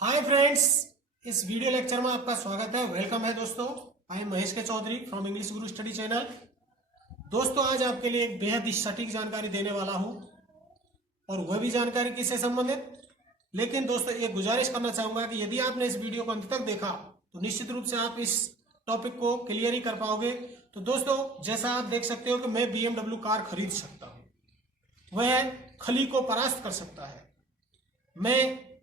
Hi friends, इस video lecture में आपका स्वागत है। वेलकम है दोस्तों। आई एम महेश के Chaudhary from English Guru study channel. दोस्तों, आज आपके लिए एक बेहद ही सटीक जानकारी देने वाला हूं, और वह भी जानकारी किससे संबंधित। लेकिन दोस्तों, एक गुजारिश करना चाहूंगा कि यदि आपने इस वीडियो को अंत तक देखा तो निश्चित रूप से आप इस टॉपिक को क्लियर ही कर पाओगे। तो दोस्तों, जैसा आप देख सकते हो कि मैं BMW कार खरीद सकता हूं, वह खली को परास्त कर सकता है, मैं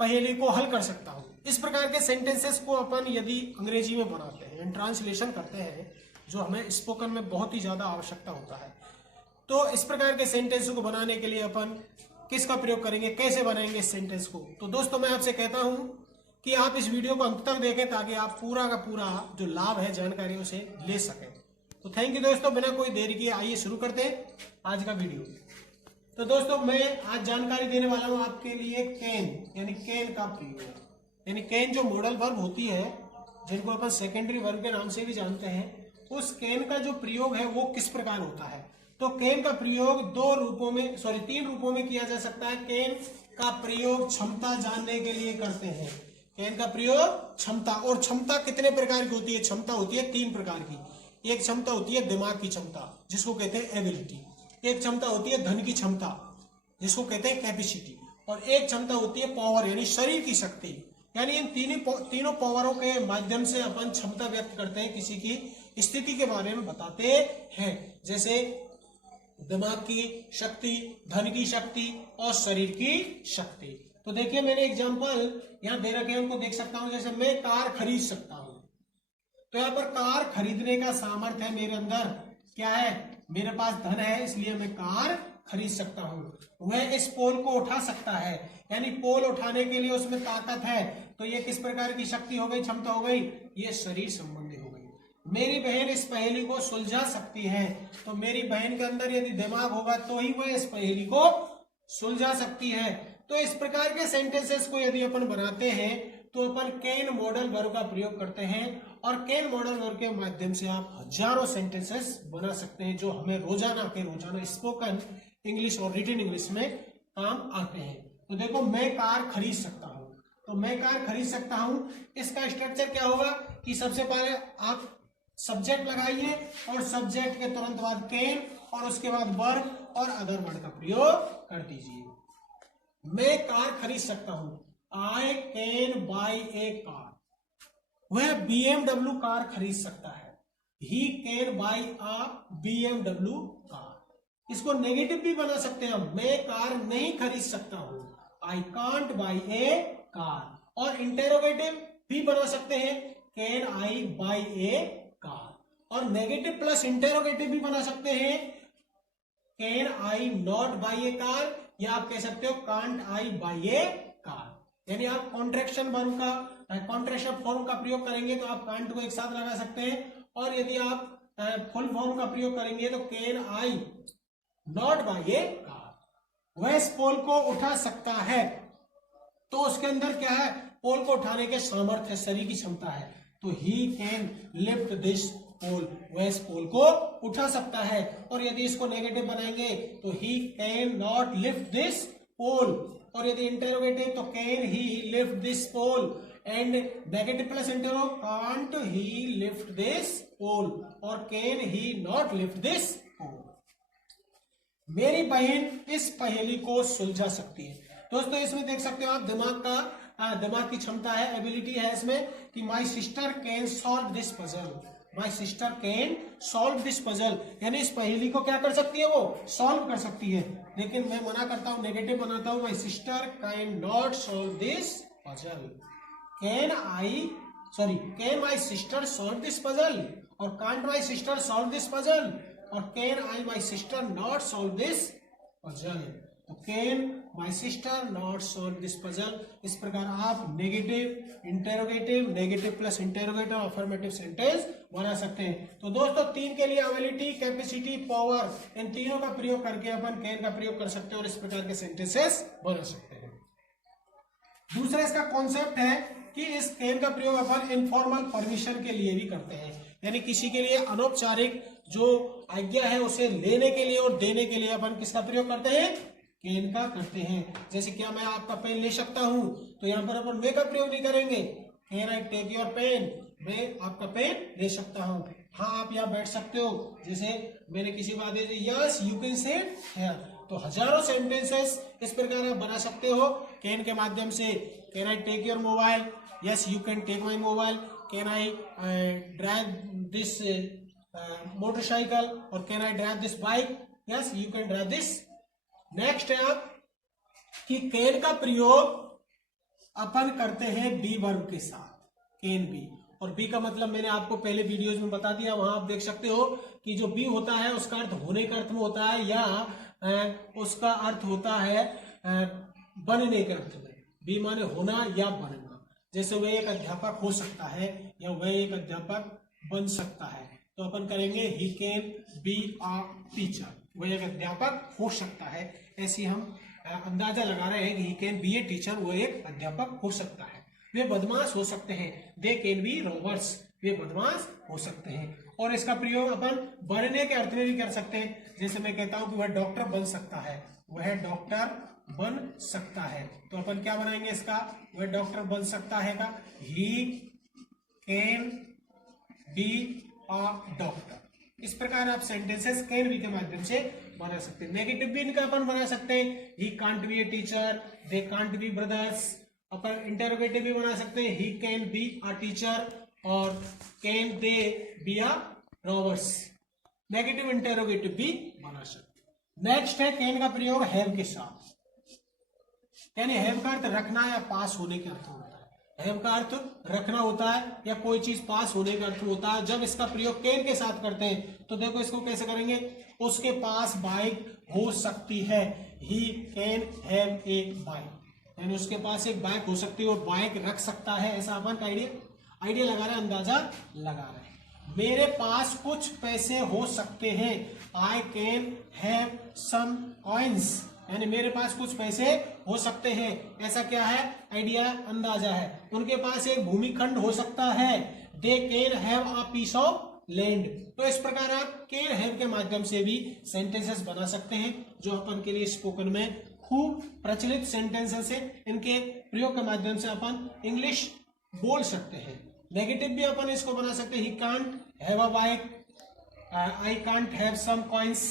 पहेली को हल कर सकता हूं। इस प्रकार के सेंटेंसेस को अपन यदि अंग्रेजी में बनाते हैं, ट्रांसलेशन करते हैं, जो हमें स्पोकन में बहुत ही ज्यादा आवश्यकता होता है, तो इस प्रकार के सेंटेंस को बनाने के लिए अपन किसका प्रयोग करेंगे, कैसे बनाएंगे इस सेंटेंस को। तो दोस्तों, मैं आपसे कहता हूं कि आप इस वीडियो को अंत तक देखें ताकि आप पूरा का पूरा जो लाभ है जानकारी उसे ले सकें। तो थैंक यू दोस्तों, बिना कोई देरी किए आइए शुरू करते हैं आज का वीडियो। तो दोस्तों, मैं आज जानकारी देने वाला हूं आपके लिए कैन, यानी कैन का प्रयोग। यानी कैन जो मॉडल वर्ब होती है, जिनको अपन सेकेंडरी वर्ब के नाम से भी जानते हैं, उस कैन का जो प्रयोग है वो किस प्रकार होता है। तो कैन का प्रयोग तीन रूपों में किया जा सकता है। कैन का प्रयोग क्षमता जानने के लिए करते हैं। कैन का प्रयोग क्षमता, और क्षमता कितने प्रकार की होती है? क्षमता होती है तीन प्रकार की। एक क्षमता होती है दिमाग की क्षमता, जिसको कहते हैं एबिलिटी। एक क्षमता होती है धन की क्षमता, जिसको कहते हैं कैपेसिटी। और एक क्षमता होती है पावर, यानी शरीर की शक्ति। यानी इन तीनों पावरों के माध्यम से अपन क्षमता व्यक्त करते हैं, किसी की स्थिति के बारे में बताते हैं। जैसे दिमाग की शक्ति, धन की शक्ति और शरीर की शक्ति। तो देखिए, मैंने एग्जांपल यहां दे रखे हैं, उनको देख सकता हूं। जैसे मैं कार खरीद सकता हूं, तो यहां पर कार खरीदने का सामर्थ्य है मेरे अंदर। क्या है? मेरे पास धन है, इसलिए मैं कार खरीद सकता हूं। वह इस पोल को उठा सकता है, यानी पोल उठाने के लिए उसमें ताकत है। तो ये किस प्रकार की शक्ति हो गई, क्षमता हो गई? ये शरीर संबंधी हो गई। मेरी बहन इस पहेली को सुलझा सकती है, तो मेरी बहन के अंदर यदि दिमाग होगा तो ही वह इस पहेली को सुलझा सकती है। तो इस प्रकार के सेंटेंसेस को यदि अपन बनाते हैं तो अपन कैन मॉडल वर्ब का प्रयोग करते हैं, और कैन मॉडल वर्ब के माध्यम से आप हजारों सेंटेंसेस बना सकते हैं, जो हमें रोजाना के रोजाना स्पोकन इंग्लिश और रिटन इंग्लिश में काम आते हैं। तो देखो, मैं कार खरीद सकता हूं, तो मैं कार खरीद सकता हूं, इसका स्ट्रक्चर क्या होगा कि सबसे पहले आप सब्जेक्ट लगाइए, और सब्जेक्ट के तुरंत बाद कैन, और उसके बाद वर्ब और अदर वर्ड का प्रयोग कर दीजिए। मैं कार खरीद सकता हूं, I can buy A car. वह BMW कार खरीद सकता है, he can buy a BMW car. इसको नेगेटिव भी बना सकते हैं हम, मैं कार नहीं खरीद सकता हूं, I can't by A car. और इंटेरोगेटिव भी बना सकते हैं, can I by A car. और नेगेटिव प्लस इंटेरोगेटिव भी बना सकते हैं, can I not by A car, या आप कह सकते हो can't I by A car. यानी आप कॉन्ट्रैक्शन फॉर्म का प्रयोग करेंगे तो आप कांट को एक साथ लगा सकते हैं, और यदि आप फुल फॉर्म का प्रयोग करेंगे तो can I not by A car. वह इस पोल को उठा सकता है, तो उसके अंदर क्या है? पोल को उठाने के सामर्थ्य, शरीर की क्षमता है। तो ही कैन लिफ्ट दिस पोल, वह इस पोल को उठा सकता है। और यदि इसको नेगेटिव बनाएंगे तो he can not lift this pole, और यदि इंटेरोगेटिव तो can he lift this pole, and negative plus intero can't he lift this pole, और can he not lift this pole. मेरी बहन इस पहेली को सुलझा सकती है। दोस्तों, इसमें देख सकते हो आप दिमाग की क्षमता है, एबिलिटी है इसमें, कि माई sister can solve this puzzle. My sister can solve this puzzle, यानी इस पहेली को क्या कर सकती है? वो सॉल्व कर सकती है। लेकिन मैं मना करता हूं, नेगेटिव बनाता हूं, my sister can not solve this puzzle. Can my sister solve this puzzle, और can't my sister solve this puzzle, और can I my sister not solve this puzzle. तो can my sister not solve this puzzle. इस प्रकार आप negative, interrogative, negative plus interrogative, affirmative sentence बना सकते हैं। तो दोस्तों, तीन के लिए एबिलिटी, कैपेसिटी, पावर, इन तीनों का प्रयोग करके अपन कैन का प्रयोग कर सकते हैं, और इस प्रकार के सेंटेंसेस बना सकते हैं। दूसरा इसका कॉन्सेप्ट है कि इस कैन का प्रयोग अपन इनफॉर्मल परमिशन के लिए भी करते हैं, यानी किसी के लिए अनौपचारिक जो आज्ञा है उसे लेने के लिए और देने के लिए अपन किसका प्रयोग करते हैं? कैन का करते हैं। जैसे क्या मैं आपका पेन ले सकता हूं, तो यहाँ पर अपन वे का प्रयोग नहीं करेंगे। Can I take your pen, मैं आपका पेन ले सकता हूँ। हाँ, आप यहाँ बैठ सकते हो। जैसे मैंने किसी बात दे दी, yes you can sit here. तो हजारों सेंटेंसेस इस प्रकार आप बना सकते हो कैन के माध्यम से। Can I take your mobile, yes you can take my mobile. Can I drive this motorcycle, और can I drive this bike, yes you can drive this. Next है आप कि कैन का प्रयोग अपन करते हैं बी वर्ब के साथ, कैन बी। और बी का मतलब मैंने आपको पहले वीडियोज में बता दिया, वहां आप देख सकते हो कि जो बी होता है उसका अर्थ होने का अर्थ में होता है, या उसका अर्थ होता है बनने के अर्थ में। बी माने होना या बनना। जैसे वह एक अध्यापक हो सकता है या वह एक अध्यापक बन सकता है, तो अपन करेंगे ही कैन बी अ टीचर। वह एक अध्यापक हो सकता है, ऐसी हम अंदाजा लगा रहे हैं कि ही कैन बी ए टीचर, वो एक अध्यापक हो सकता है। वे बदमाश हो सकते हैं, दे कैन बी रॉबर्स, वे बदमाश हो सकते हैं। और इसका प्रयोग अपन बनने के अर्थ में भी कर सकते हैं। जैसे मैं कहता हूं कि वह डॉक्टर बन सकता है, वह डॉक्टर बन सकता है, तो अपन क्या बनाएंगे इसका, वह डॉक्टर बन सकता है का ही कैन बी अ डॉक्टर। इस प्रकार आप सेंटेंसेस कैन बी के माध्यम से बना सकते हैं। नेगेटिव भी इनका अपन बना सकते हैं, he can't be a teacher, they can't be brothers. अपन इंटरोगेटिव भी बना सकते हैं, he can be a teacher और can they be a robbers. Negative interrogative भी बना सकते। नेक्स्ट है कैन का प्रयोग हैव के साथ। यानी हैव का अर्थ रखना या पास होने के अर्थ होता है। हैव का अर्थ रखना होता है या कोई चीज पास होने का अर्थ होता है। जब इसका प्रयोग कैन के साथ करते हैं तो देखो इसको कैसे करेंगे, उसके पास बाइक हो सकती है, he can have a bike. यानी उसके पास एक बाइक हो सकती है और बाइक रख सकता है, ऐसा अपन आइडिया लगा रहे हैं, अंदाजा लगा रहे हैं। मेरे पास कुछ पैसे हो सकते हैं, I can have some coins. यानी मेरे पास कुछ पैसे हो सकते हैं, ऐसा क्या है, आइडिया, अंदाजा है। उनके पास एक भूमिखंड हो सकता है, they can have a piece of land. तो इस प्रकार आप कैन हैव के माध्यम से भी सेंटेंसेस बना सकते हैं, जो अपन के लिए स्पोकन में खूब प्रचलित सेंटेंसेस है। इनके प्रयोग के माध्यम से अपन इंग्लिश बोल सकते हैं। नेगेटिव भी अपन इसको बना सकते हैं, he can't have a bike, I can't have some coins,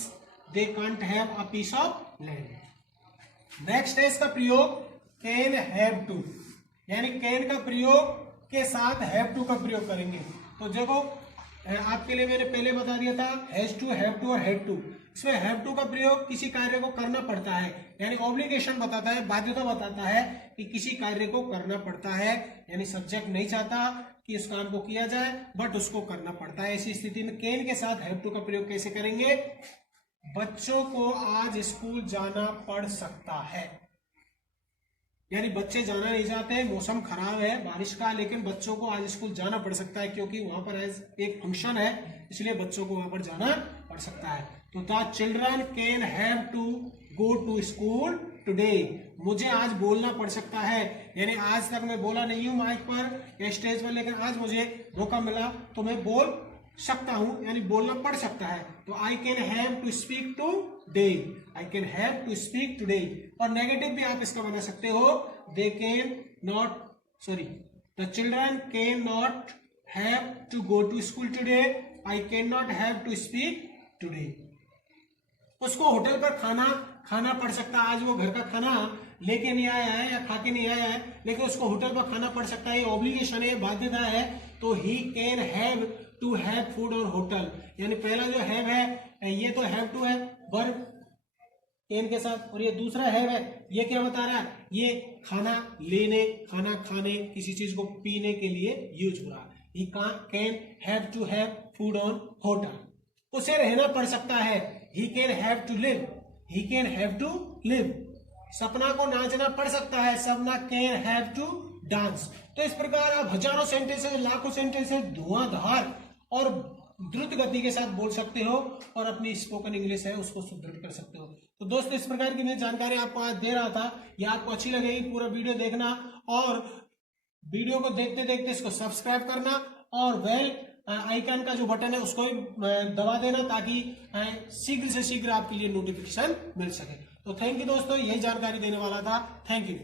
they can't have a piece of land. Next है इसका प्रयोग कैन हैव टू। यानी कैन का प्रयोग के साथ हैव टू का प्रयोग करेंगे। तो देखो आपके लिए मैंने पहले बता दिया था हैज टू, हैव टू और हैड टू। इसमें हैव टू का प्रयोग किसी कार्य को करना पड़ता है, यानी ऑब्लिगेशन बताता है, बाध्यता बताता है कि किसी कार्य को करना पड़ता है। यानी सब्जेक्ट नहीं चाहता कि इस काम को किया जाए, बट उसको करना पड़ता है। ऐसी स्थिति में कैन के साथ हैव टू का प्रयोग कैसे करेंगे, बच्चों को आज स्कूल जाना पड़ सकता है। यानी बच्चे जाना नहीं चाहते, मौसम खराब है बारिश का, लेकिन बच्चों को आज स्कूल जाना पड़ सकता है क्योंकि वहां पर आज एक फंक्शन है, इसलिए बच्चों को वहां पर जाना पड़ सकता है। तो the children can have to go to school today. मुझे आज बोलना पड़ सकता है, यानी आज तक मैं बोला नहीं हूं माइक पर या स्टेज पर, लेकिन आज मुझे मौका मिला तो मैं बोल सकता हूं, यानी बोलना पड़ सकता है। तो I can have to speak today, I can have to speak today. और नेगेटिव भी आप इसका बना सकते हो, they can not, sorry, the children can not have to go to school today, I can not have to speak today. उसको hotel पर खाना पड़ सकता है, आज वो घर का खाना लेके नहीं आया है या खा के नहीं आया है, लेकिन उसको होटल पर खाना पड़ सकता है, ऑब्लिगेशन है, बाध्यता है। तो he can have to have food और होटल। यानी पहला जो हैव है ये तो हैव टू है वर्ब कैन के साथ, और ये दूसरा हैव है, ये क्या बता रहा है, ये खाना लेने, खाना खाने, किसी चीज को पीने के लिए यूज हो रहा है। He can have to have food on hotel. उसे रहना पड़ सकता है, he can have to live, he can have to live. Sapna को नाचना पड़ सकता है, सपना कैन हैव टू डांस। तो इस प्रकार आप हजारों सेंटेंसेस, लाखों सेंटेंसेस धुआंधार और द्रुत गति के साथ बोल सकते हो और अपनी स्पोकन इंग्लिश है उसको सुदृढ़ कर सकते हो। तो दोस्तों इस प्रकार की मैं जानकारी आपको आज दे रहा था, यह आपको अच्छी लगेगी, पूरा वीडियो देखना और वीडियो को देखते देखते इसको सब्सक्राइब करना और बेल आइकन का जो बटन है उसको भी दबा देना ताकि शीघ्र से शीघ्र आपके लिए नोटिफिकेशन मिल सके। तो थैंक यू दोस्तों, यही जानकारी देने वाला था। Thank you.